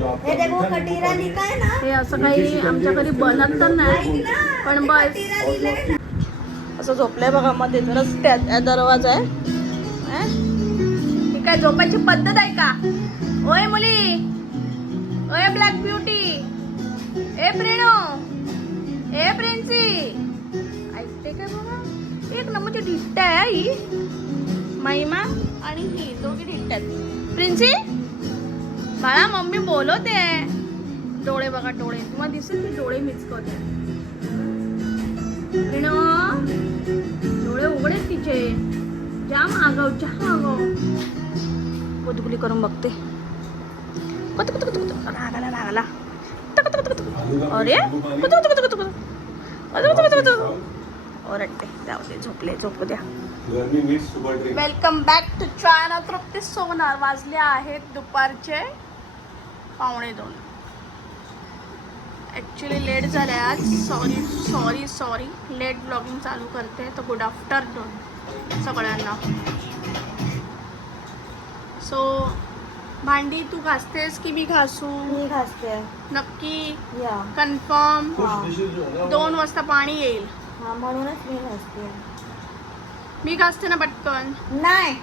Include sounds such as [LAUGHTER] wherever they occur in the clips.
हे देखो कटीरा लिखा ना। असं काही आमच्या घरी बनत तर नाही पण बस. असं झोपलंय बघा मध्ये रस्त्यात या दरवाजा आहे? ही? काय झोपायची पद्धत आहे का? ओय मुली ओय ब्लॅक ब्युटी ए प्रेणो ए प्रिन्सी। ऐकते काय बघा एक नंबरची ढिट्ट आहे ही महिमा आणि ही दोघी ढिट्ट आहेत. प्रिन्सी? बाळा मम्मी बोलवते. डोळे बघा डोळे. किंवा दिसेल की डोळे मिचकवते डोळे उघडे तिचे. जाम आगाव चहा आगाव गुदगुली करून बघते. रागाला अरे दे झोपले झोपू द्या. Welcome back to China Trupti Sonar वाजले आहेत दुपारचे. पावणे दोन. ॲक्च्युली लेट झाले आज. Sorry sorry sorry late blogging चालू करते तर गुड आफ्टरनून सगळ्यांना. सो भांडी तू घासतेस की मी घासू? मी घासते. नक्की कन्फर्म दोन वाजता पाणी येईल. हा म्हणूनच मी घासते. मी घासते ना पटकन? नाही.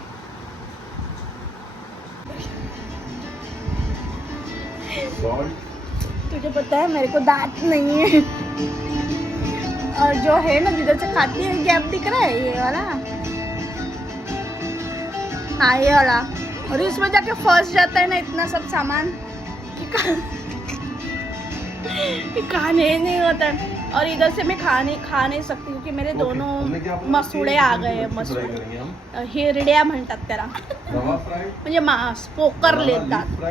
तुझे पता है, मेरे को दांत नहीं है। और जो है ना, जिधर से खाती है, गैप दिख रहा है, ये वाला। हाँ ये वाला। और इसमें जाके फंस जाता है ना, इतना सब सामान, कि कहा नहीं होता। है। और इधर से मैं खा नहीं खा क्योंकि मेरे दोनों मसूड़े आ गए मसुडे। हिरड्या म्हणतात त्याला। म्हणजे मास पोकर लेतात।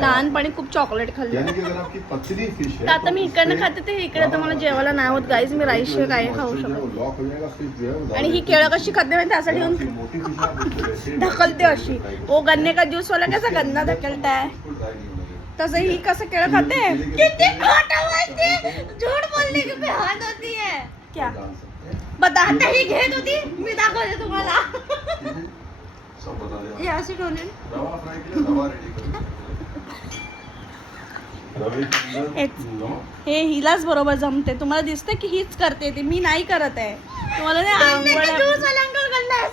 लहानपणी खूप चॉकलेट खाल्ले. तर आता मी इकडनं खाते ते इकडे तर मला जेवायला नाही होत गाईज मी राईसशिवाय काय खाऊ शकत आणि ही केळं कशी खाते म्हणजे त्यासाठी येऊन [LAUGHS] ढकलते अशी. ओ गन्ने का ज्यूसवाला कसा गन्ना ढकलताय? तसं ही कसं केळं खाते किती खोटं बोलते? झूठ बोलने की मी हात होती है क्या? हैं बताते ही घेत होती? मी दाखवते तुम्हाला. है? हे अशी हे हिलाच बरोबर जमते. तुम्हाला दिसते की हीच करते ते. मी नाही करत आहे. तुम्हाला नाही अंकल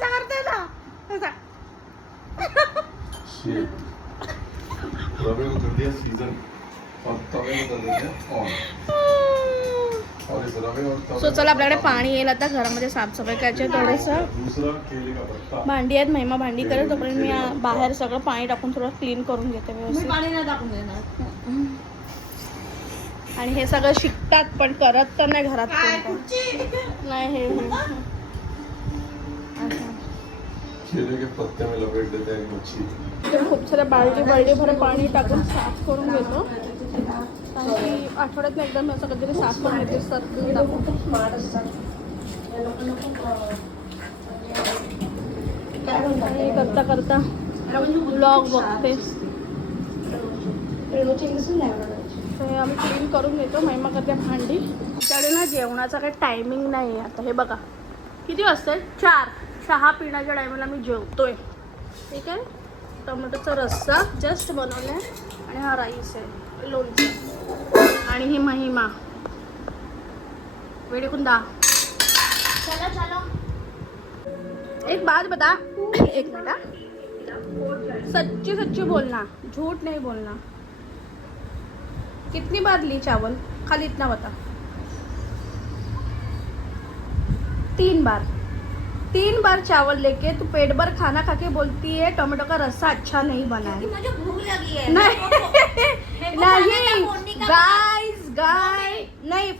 करते. ना. को कर दिया सीजन और तवे को कर दिया ऑन और इस रवे और तवे सो चला आपल्याकडे पाणी येईल आता घरामध्ये साफसफाई करायची थोडंसं दूसरा केले का पत्ता भांडी आहेत महिमा भांडी करेल तोपर्यंत मी बाहेर सगळं पाणी टाकून थोडं क्लीन करून घेते मी व्यवस्थित पाणी नाही टाकून देणार आणि हे सगळं शिकतात पण करत तर नाही घरात. नाही हे हे. केले की पत्त्याला में देते मच्छी खूप साऱ्या बाल्टी बाल्टी भर पाणी टाकून साफ करून घेतो. आणि की आठवड्यात एकदा मी असं कधीतरी साफ करून घेते सर्दी टाकून आणि करता करता ब्लॉग बघते. तर आम्ही क्लीन करून घेतो महिमा करते भांडी. त्याकडे ना जेवणाचा काही टायमिंग नाही आहे आता हे बघा. किती वाजता चार. चहा पिण्याच्या टायमाला मी जेवतोय. ठीक आहे? टोमॅटोचा रस्सा जस्ट बनवला आहे आणि हा राईस आहे. लोणचं. आणि ही महिमा. वेडी कुंदा? चलो चलो. एक बात बता. एक मिनट। सच्ची सच्ची बोलना. झूठ नहीं बोलना. कितनी बार ली चावल? खाली इतना बता. तीन बार तीन बार चावल लेके तू पेट भर खाना खा के बोलती है टोमेटो का रस्सा अच्छा नहीं बना है। मुझे भूख लगी है। नहीं। [LAUGHS] नहीं। गाइस गाइस नहीं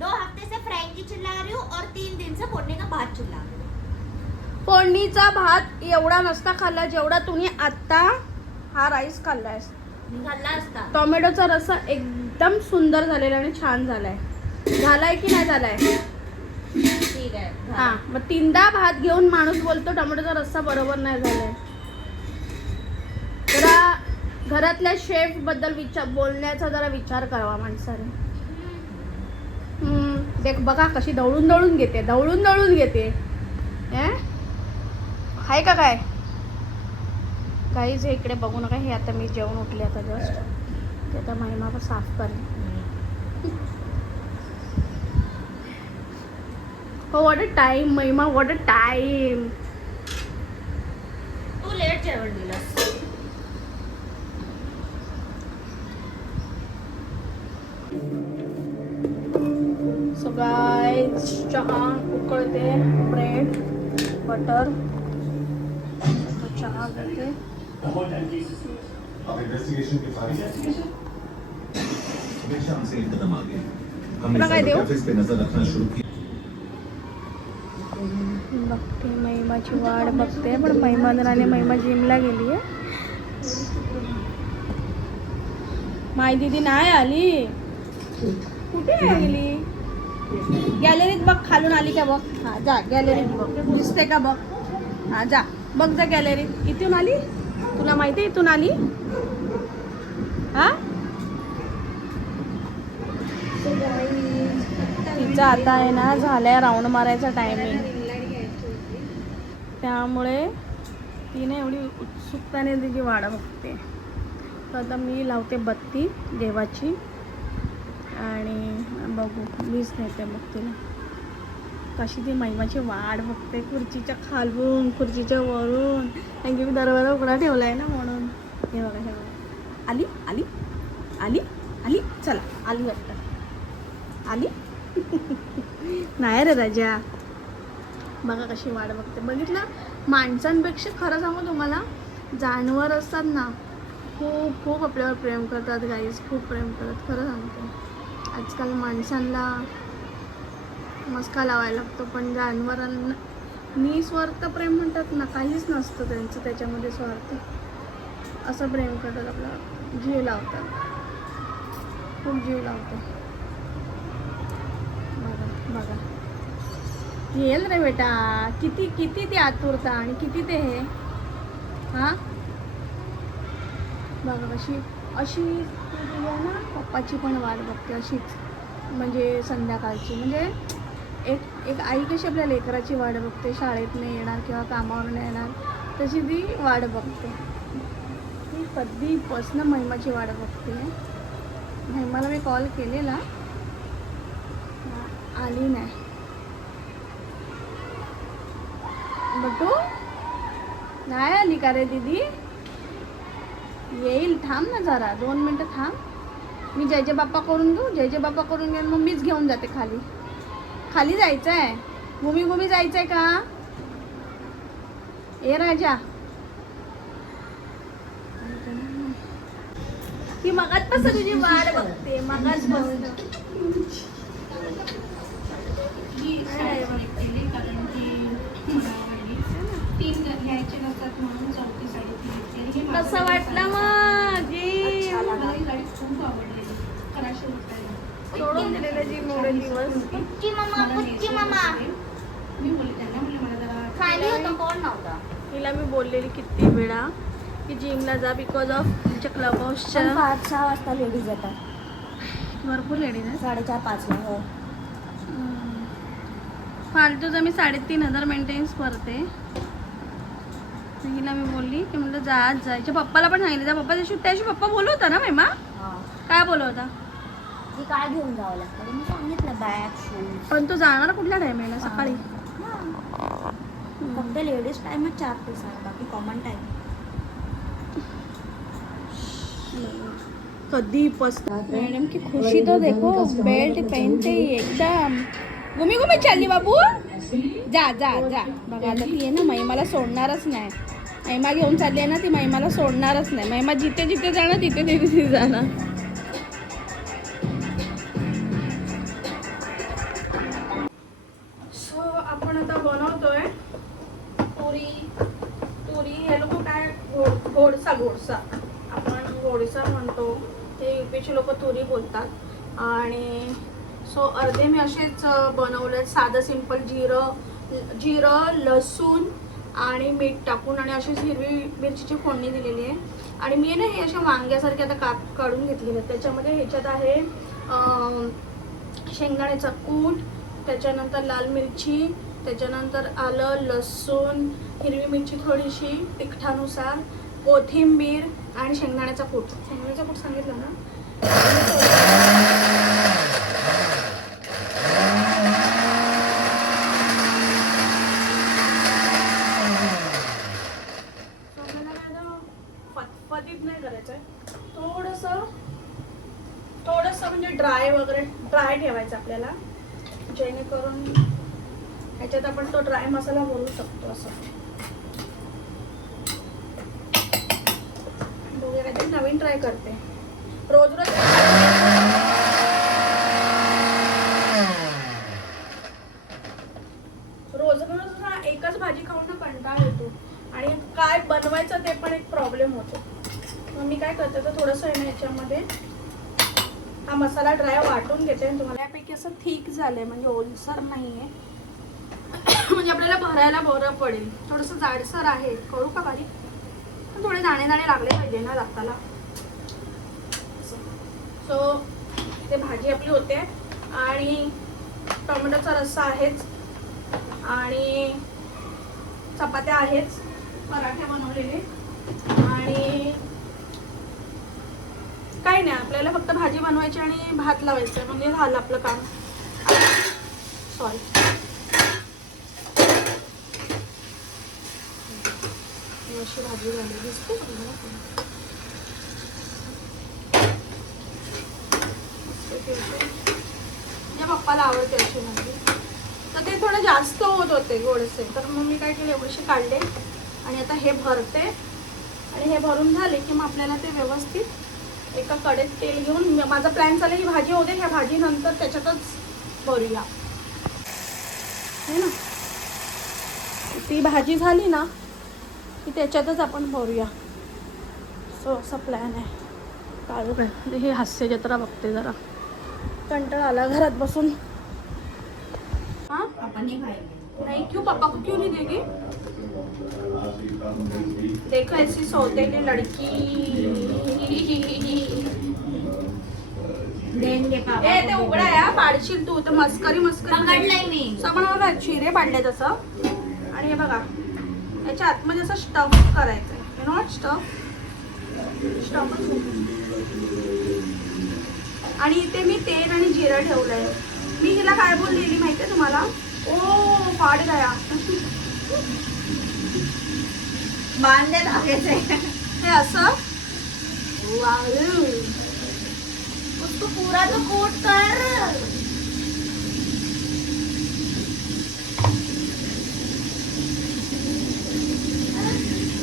दो हफ्ते से फ्रैंकी चिल्ला रही हूँ और तीन दिन से फोड़ने का भात चिल्ला रही हूँ। फोडणीचा भात एवढा नसता खाल्ला जेवढा तुम्ही आता हा राईस खाल्लाय असता. टोमॅटोचा रस्सा एकदम सुंदर झालेला आणि छान झालाय. झालाय की नाही झालाय? ठीक आहे. हा मग तीनदा भात घेऊन माणूस बोलतो टोमॅटोचा रस्सा बरोबर नाही झालाय. जरा घरातल्या शेफबद्दल विचार बोलण्याचा जरा विचार करावा माणसाने. हम्म, देख बघा कशी दवळून दळून घेते दवळून दवळून घेते. आहे का काय? काहीच इकडे बघू नका हे आता मी जेवण उठले आता जस्ट. ते आता महिमा पण साफ करेन. हो what a time Mahima what a time Tu late जेवण दिलंस. सो गाइस चहा उकळते ब्रेड बटर चहा अब इन्वेस्टिगेशन की तारीख हमेशा हमसे एक कदम आगे हमने लगाए दो। साइबर पे नजर रखना शुरू किया. बघते महिमाची वाट बघते पण महिमा आणि महिमा जिमला गेली आहे. माय दिदी नाही आली. कुठे आहे गेली? गॅलरीत बघ खालून आली का बघ? हा जा गॅलरीत बघ. दिसते का बघ? हा जा. बघ जा गॅलरीत. इथून आली? तुला माहिती आहे इथून आली? हा? आमच्या आता आहे ना झालाय राऊंड मारायचा टायमिंग त्यामुळे तिने एवढी उत्सुकताने तिची वाढ बघते. तर आता मी लावते बत्ती देवाची. आणि बघू मीच नेते मग तिला. कशी ती महिमाची वाढ बघते खुर्चीच्या खालून खुर्चीच्या वरून. कारण की मी दरवाजा उघडा ठेवला आहे ना म्हणून. हे बघा हे बघा. आली आली आली आली. चला आली वाटतं. आली. [LAUGHS] नाही रे राजा. बघा कशी वाट बघते. बघितलं? माणसांपेक्षा खरं सांगू तुम्हाला जानवर असतात ना खूप खूप आपल्यावर प्रेम करतात गाईज खूप प्रेम करतात. खरं सांगते. आजकाल माणसांना मस्का लावायला लागतो पण जानवरांना निस्वार्थ प्रेम म्हणतात ना काहीच नसतं त्यांचं त्याच्यामध्ये स्वार्थ. असं प्रेम करतात आपला जीव लावतात. खूप जीव लावतात बघा बघा येईल रे बेटा. किती किती ती आतुरता आणि किती ते हे? हा? बघा अशी अशी ना पप्पाची पण वाट बघते अशीच. म्हणजे संध्याकाळची. म्हणजे एक एक आई कशी आपल्या लेकराची वाट बघते शाळेत नाही येणार किंवा कामावर नाही येणार तशी ती वाट बघते. ती कधीपासनं महिमाची वाट बघते. महिमाला मी कॉल केलेला. आली नाही. बटू। नाही आली का रे दीदी? येईल थांब ना जरा. दोन मिनटं थांब. मी जय जय बाप्पा करून घेऊ जय जय बाप्पा करून घेऊन मग मीच घेऊन जाते खाली. खाली जायचं आहे भूमी भूमी जायचं आहे का? ए राजा. ती मगात पासून तुझी वाट बघते. मगाच बघते. घ्यायचे नसतात म्हणून चौथी साडी ती घेतली कसं वाटलं मग? जी मला ही साडी खूप आवडलेली अकराशे रुपयाला सोडून दिलेले जी मोडे दिवस. पुच्ची मामा पुच्ची मामा मी बोलले त्यांना म्हणले मला जरा खाली होतं कोण नव्हता? तिला मी बोललेली किती वेळा की जिमला जा बिकॉज ऑफ तुमच्या क्लब हाऊसच्या पाच सहा वाजता लेडीज येतात. भरपूर लेडीज आहे साडेचार पाचला हो. फालतूचा मी साडेतीन हजार मेंटेन्स करते. हिला मी बोलली की म्हटलं जा आज जायच्या पप्पाला पण सांगितलं. त्या पप्पा त्याशी त्याशी पप्पा बोलवता होता ना मेमा? काय बोलवता? ती काय घेऊन जावं लागतं? मी सांगितलं बॅग शूज पण तू जाणार कुठल्या टायमिंगला सकाळी. फक्त लेडीज टाइम चार ते बाकी कॉमन टाइम कधी पसंत मैडम की खुशी तो देखो. बेल्ट पहनते ही एकदम. घुमी घुमी चालली बाबू. जा जा जा. बघा आता ती आहे ना महिमाला सोडणारच नाही. महिमा घेऊन चालली आहे ना ती महिमाला सोडणारच नाही. महिमा जिथे जिथे जाणार तिथे तिथे तिथे जाणार. ते मी असेच बनवलं बनवले साधं सिंपल जिरं जिरं लसूण आणि मीठ टाकून आणि अशीच हिरवी मिरचीची फोडणी दिलेली आहे. आणि मी ना हे अशा वांग्यासारखे आता का काढून घेतलेले आहेत. त्याच्यामध्ये ह्याच्यात आहे शेंगदाण्याचा कूट त्याच्यानंतर लाल मिरची त्याच्यानंतर आलं लसूण हिरवी मिरची थोडीशी तिखटानुसार कोथिंबीर आणि शेंगदाण्याचा कूट. शेंगदाण्याचा कूट सांगितलं ना? थोडस म्हणजे ड्राय वगैरे ड्राय ठेवायचं आपल्याला. जेणेकरून ह्याच्यात आपण तो ड्राय मसाला भरू शकतो असं. बघूया काहीतरी नवीन ट्राय करते. रोज रोज रोज रोज ना एकच भाजी खाऊन ना कंटाळ येतो. आणि काय बनवायचं ते पण एक प्रॉब्लेम होतो. मग मी काय करते तर थोडंसं आहे ना याच्यामध्ये हा मसाला ड्राय वाटून घेते आणि तुम्हाला यापैकी असं थिक झालंय म्हणजे ओलसर नाहीये. [COUGHS] म्हणजे आपल्याला भरायला बरं पडेल. थोडंसं जाडसर आहे. करू का बारीक? पण थोडे दाणे दाणे लागले पाहिजे ना दाताला सो ते भाजी आपली होते. आणि टोमॅटोचा रस्सा आहेच. आणि चपात्या आहेच. पराठे बनवलेले. आणि काही नाही आपल्याला फक्त भाजी बनवायची आणि भात लावायचं म्हणजे झालं आपलं काम. सॉरी अशी भाजी झाली दिसते तुम्हाला? या पप्पाला आवडते अशी भाजी. तर ते थोडं जास्त होत होते गोडसे तर मग मी काय केले एवढेसे काढले. आणि आता हे भरते. आणि हे भरून झाले की मग आपल्याला ते व्यवस्थित एका कडेत तेल घेऊन माझा प्लॅन चालेल ही भाजी होते ह्या भाजी नंतर त्याच्यातच भरूया. है ना? ती भाजी झाली ना की त्याच्यातच आपण भरूया. सो असा प्लॅन आहे. काळ काय हे हास्य जत्रा बघते जरा. कंटाळा आला घरात बसून. हाँ? पापा नहीं खाएंगे नहीं क्यों पापा को क्यों नहीं देगी? देखो ऐसी सौतेली लड़की. ए ते उघडा या पाडशील तू तर मस्करी मस्करी. पकडलंय मी. समोर बघा चिरे पाडले तसं. आणि हे बघा याच्या आतमध्ये असं स्टफ करायचं यु नॉट स्टफ स्टफच आणि इथे मी तेल आणि जिरं ठेवलंय. मी हिला काय बोललेली माहितीये तुम्हाला? ओ पाड गया. बांधले धागे से हे असं. उसको पूरा तो कोट कर।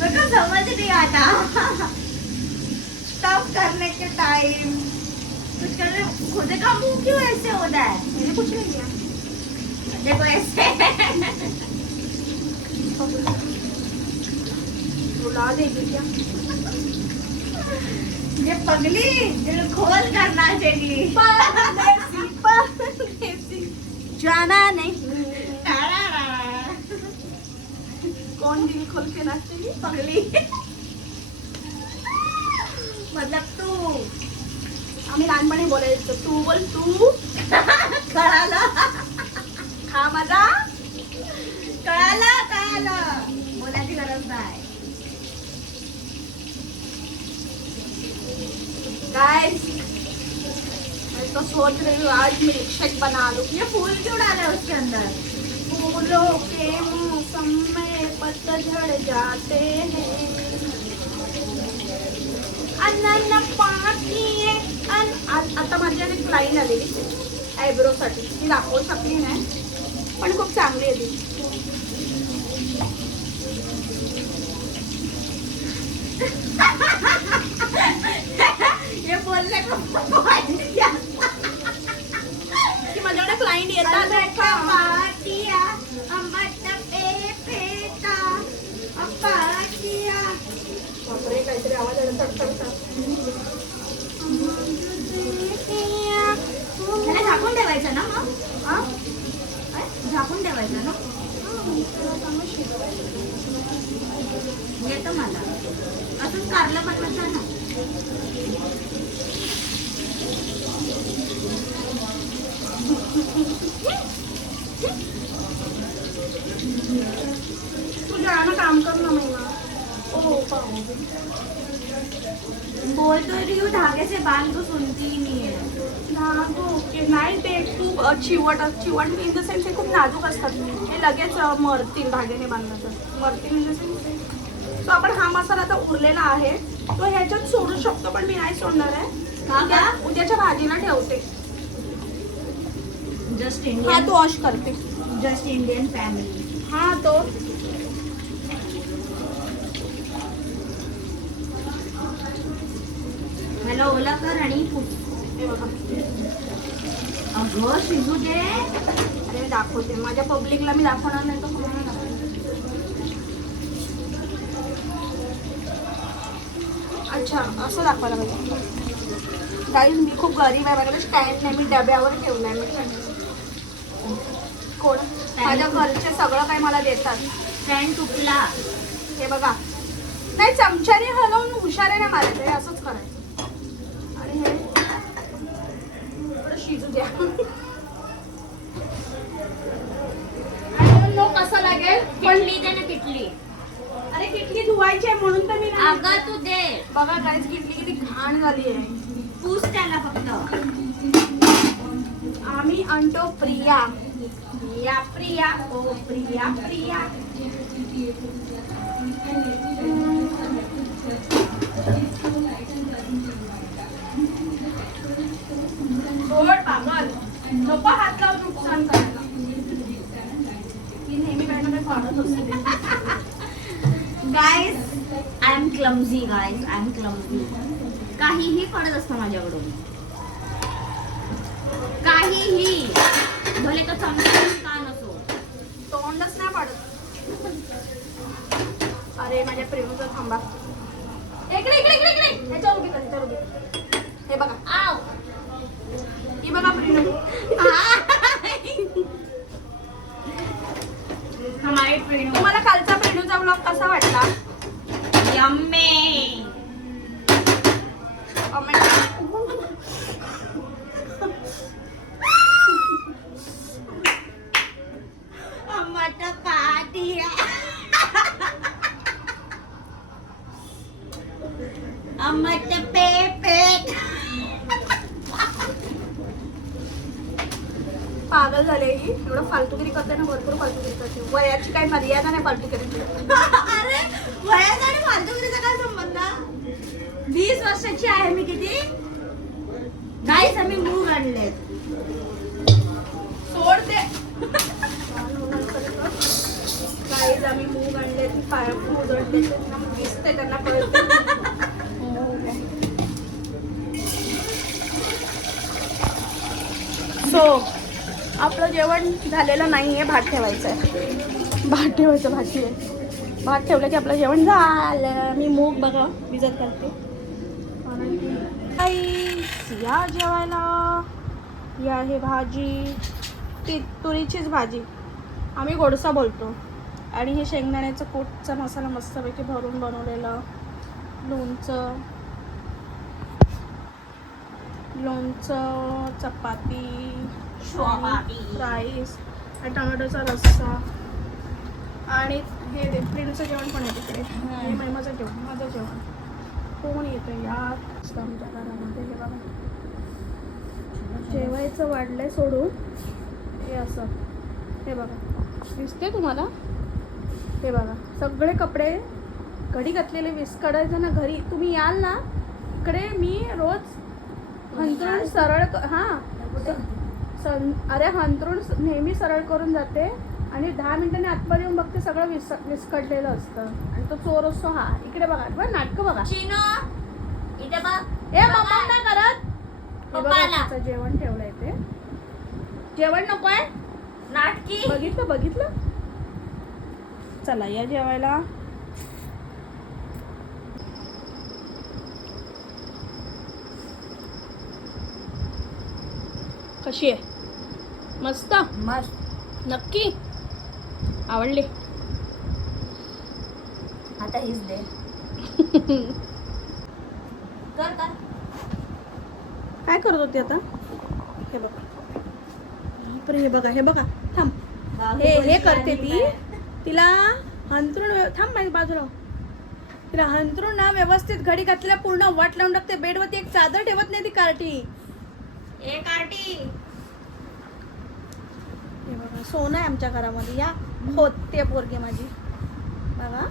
को समझ नहीं आता। स्टॉप करने के टाइम कुछ करने खुद का मुँह क्यों ऐसे होता है? मैंने कुछ नहीं किया देखो ऐसे। रुला देगी क्या? ये पगली दिल खोल करना चाहिए जाना नहीं। कौन दिल खोल के नाचेगी पगली। मतलब तू। आम्ही लहानपणी बोलायचो तू बोल तू. कळालं? खा माझा कळालं कळालं. बोलायची गरज नाही. गाइस मैं तो सोच रही हूँ आज मिल्क शेक बना लूँ। ये फूल क्यों डाले उसके अंदर? फूलों के मौसम में पतझड़ जाते हैं। अनन पाखिये अन आता माझी एक लाईन आलेली आयब्रोसाठी ती दाखवू शकली नाही. पण खूप चांगली आहे ती. बांध को सुनती ही नहीं है नाजूक ओके. नाही ते खूप चिवट चिवट. इन द सेन्स ते खूप नाजूक असतात. हे लगेच मरतील धाग्याने बांधलं तर मरतील इन द सेन्स सो आपण हा मसाला आता उरलेला आहे. तो ह्याच्यात सोडू शकतो पण मी नाही सोडणार आहे. उद्याच्या भाजीला ठेवते. जस्ट हा इंडियन तो वॉश करते. जस्ट इंडियन फॅमिली हा तो हॅलो ओला कर आणि अगं शिजू दे. मी दाखवते. माझ्या पब्लिकला मी दाखवणार नाही कोणाला दाखवणार? अच्छा असं दाखवायला पाहिजे. गाईज मी खूप गरीब आहे. माझ्याकडे स्टँड नाही मी डब्यावर ठेवलाय मी कोण? माझ्या घरचे सगळं काही मला देतात. स्टँड तुटला. हे बघा. नाही चमच्याने हलवून हुशारे नाही मारायचं हे असंच करायचं आणि हे कसं लागेल पण किटली दे ना किटली. अरे किटली धुवायची आहे म्हणून तर मी नाही- अगं तू दे. बघा गाईज किटली किती घाण झाली आहे. पूस त्याला फक्त. आम्ही आणतो प्रिया. प्रिया प्रिया. ओ प्रिया प्रिया. गोड पागल नको हात लावून नुकसान करायला. मी नेहमी काही ना काही पाडत असते guys I am clumsy guys I am clumsy काहीही पडत असतं माझ्याकडून. काहीही. भले तो चमचा का नसो. तोंडच नाही पाडत. अरे माझ्या प्रेमीचा थांबा. इकडे इकडे इकडे इकडे. ह्याच्यावर उभी कर ह्याच्यावर उभी. हे बघा. आव. ही बघा प्रेमी हमारे तुम्हाला कालचा प्रेणूचा ब्लॉग कसा वाटला? यम्मे. कमेंट मट पाटिया अमट पे पेट पागल झाले ही एवढं फालतूगिरी करते ना भरपूर फालतूगिरी करते. वयाची काही मर्यादा नाही फालतूगिरी अरे वयाचा आणि फालतुगिरीचा काय संबंध? वीस वर्षाची आहे मी किती? गाईस आम्ही मूग आणलेत. सोड ते काही आम्ही मूग आणले पाय उजळते दिसते त्यांना कळते सो आपलं जेवण झालेलं नाही आहे भात ठेवायचं आहे भात ठेवायचं. भाजी आहे भात ठेवलं की आपलं जेवण झालं. मी मूग बघा भिजत करते या जेवायला. ही आहे भाजी. ती तुरीचीच भाजी. आम्ही गोडसा बोलतो. आणि हे शेंगदाण्याचं कोटचा मसाला मस्तपैकी भरून बनवलेलं लोणचं. लोणचं चपाती. राईस आणि टोमॅटोचा रस्सा. आणि हे दे प्रिन्सचं जेवण पण आहे तिकडे. हे महिमाचं जेवण माझं जेवण. कोण येतं यार? मस्त आमच्या घरामध्ये हे बघा. जेवायचं वाढलंय सोडून. हे असं. हे बघा. दिसते तुम्हाला? हे बघा. सगळे कपडे घडी घातलेले विस्कडायचं ना घरी. तुम्ही याल ना इकडे मी रोज हंतरून सरळ हां. अरे हंतरून नेहमी सरळ करून जाते आणि दहा मिनिटांनी आतमध्ये येऊन बघते सगळं विस विस्कटलेलं असतं. आणि तो चोर असतो हा इकडे बघा बघ नाटकं बघा. चिनो इथे बघ. मम्मा नाही करत? हे बघा पप्पाला. तिचं जेवण ठेवलंय ते. जेवण नको आहे नाटकी. बघितलं बघितलं? चला या जेवायला. कशी आहे? मस्त. मस्त. नक्की. आवडली. आता हीच दे. [LAUGHS] कर कर. काय करत होती आता? हे बघा. बापरे हे बघा हे बघा. थांब. हे हे करते ती. तिला हंतरून व्यव- थांब माझ्या बाजूला. तिला हंतरून ना व्यवस्थित घडी घातलेल्या पूर्ण वाट लावून टाकते. बेडवरती एक चादर ठेवत नाही ती कार्टी. ए कार्टी. सोनं आहे आमच्या घरामध्ये. या होते पोरगे माझी. बघा.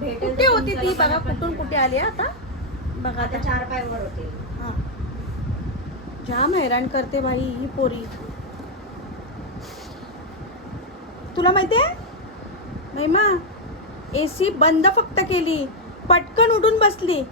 कुठे होती ती? बघा कुठून कुठे आली आता? बघा आता चार पाय वर होते. हा. जाम हैराण करते बाई ही पोरी. तुला माहितीये महिमा एसी बंद फक्त केली. पटकन उठून बसली.